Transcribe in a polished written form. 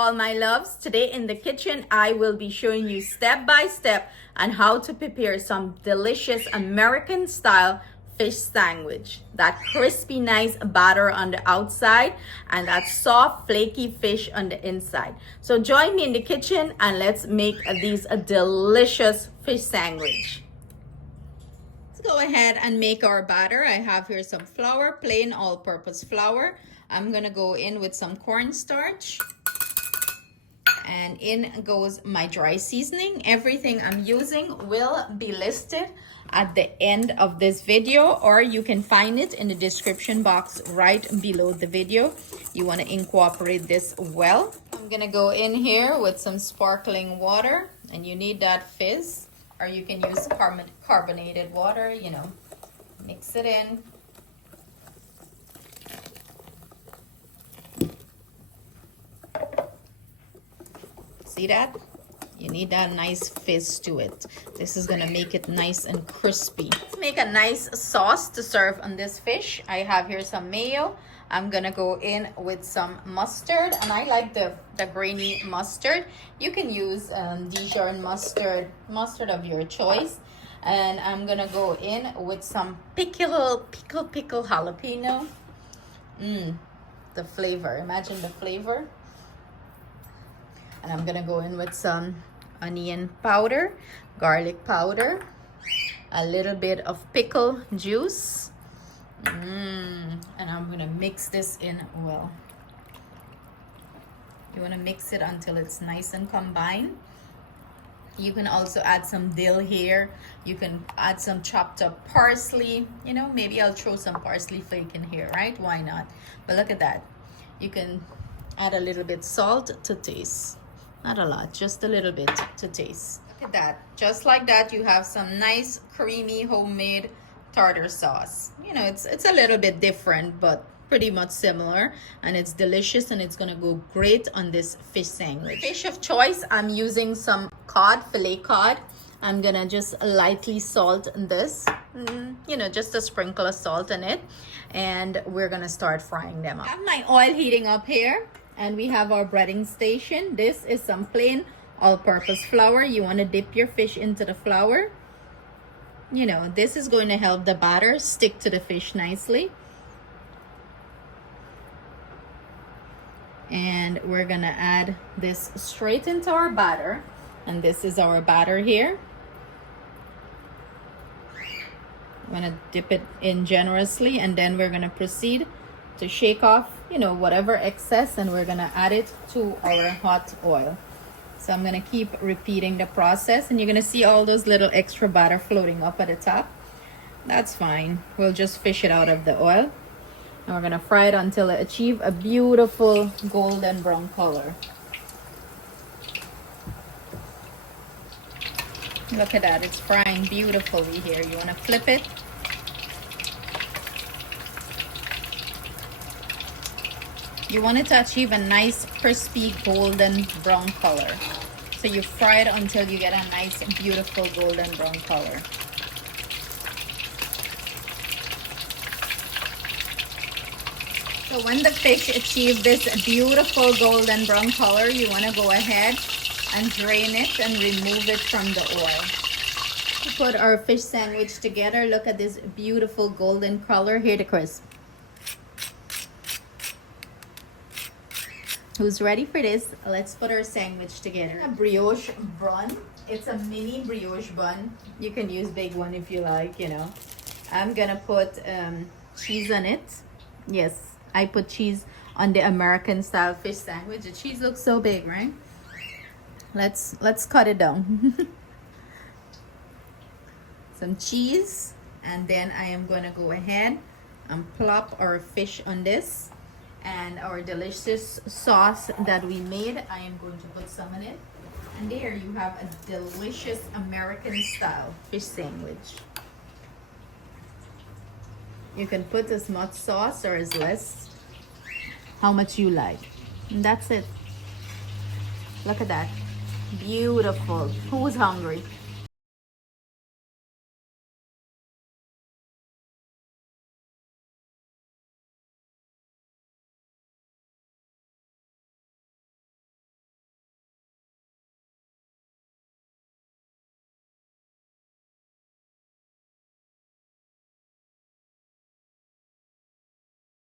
all my loves. Today in the kitchen, I will be showing you step by step on how to prepare some delicious American style fish sandwich. That crispy, nice batter on the outside and that soft, flaky fish on the inside. So join me in the kitchen and let's make these a delicious fish sandwich. Let's go ahead and make our batter. I have here some flour, plain all-purpose flour. I'm gonna go in with some cornstarch. And in goes my dry seasoning. Everything I'm using will be listed at the end of this video, or you can find it in the description box right below the video. You want to incorporate this well. I'm gonna go in here with some sparkling water, and you need that fizz, or you can use carbonated water, you know. Mix it in. See that? You need that nice fizz to it. This is gonna make it nice and crispy. Let's make a nice sauce to serve on this fish. I have here some mayo. I'm gonna go in with some mustard, and I like the grainy mustard. You can use Dijon mustard of your choice. And I'm gonna go in with some pickle jalapeno. The flavor, imagine the flavor. And I'm gonna go in with some onion powder, garlic powder, a little bit of pickle juice. And I'm gonna mix this in well. You wanna mix it until it's nice and combined. You can also add some dill here. You can add some chopped up parsley. You know, maybe I'll throw some parsley flake in here, right? Why not? But look at that. You can add a little bit salt to taste. Not a lot, just a little bit to taste. Look at that. Just like that, you have some nice creamy homemade tartar sauce. You know, it's a little bit different, but pretty much similar, and it's delicious, and it's gonna go great on this fish sandwich. Fish of choice, I'm using some cod, fillet cod. I'm gonna just lightly salt this, you know, just a sprinkle of salt in it, and we're gonna start frying them up. I have my oil heating up here, and we have our breading station. This is some plain all-purpose flour. You want to dip your fish into the flour. You know, this is going to help the batter stick to the fish nicely. And we're going to add this straight into our batter. And this is our batter here. I'm going to dip it in generously, and then we're going to proceed to shake off, you know, whatever excess, and we're gonna add it to our hot oil. So I'm gonna keep repeating the process, and you're gonna see all those little extra batter floating up at the top. That's fine. We'll just fish it out of the oil, and we're gonna fry it until it achieves a beautiful golden brown color. Look at that, it's frying beautifully here. You wanna flip it. You want it to achieve a nice crispy golden brown color. So you fry it until you get a nice beautiful golden brown color. So when the fish achieves this beautiful golden brown color, you want to go ahead and drain it and remove it from the oil. To put our fish sandwich together, look at this beautiful golden color. Here the crisp. Who's ready for this? Let's put our sandwich together. A brioche bun. It's a mini brioche bun. You can use big one if you like, you know. I'm gonna put cheese on it. Yes, I put cheese on the American style fish sandwich. The cheese looks so big, right? Let's cut it down. Some cheese, and then I am gonna go ahead and plop our fish on this. And our delicious sauce that we made, I am going to put some in it. And there you have a delicious American style fish sandwich. You can put as much sauce or as less, how much you like. And that's it. Look at that. Beautiful. Who's hungry?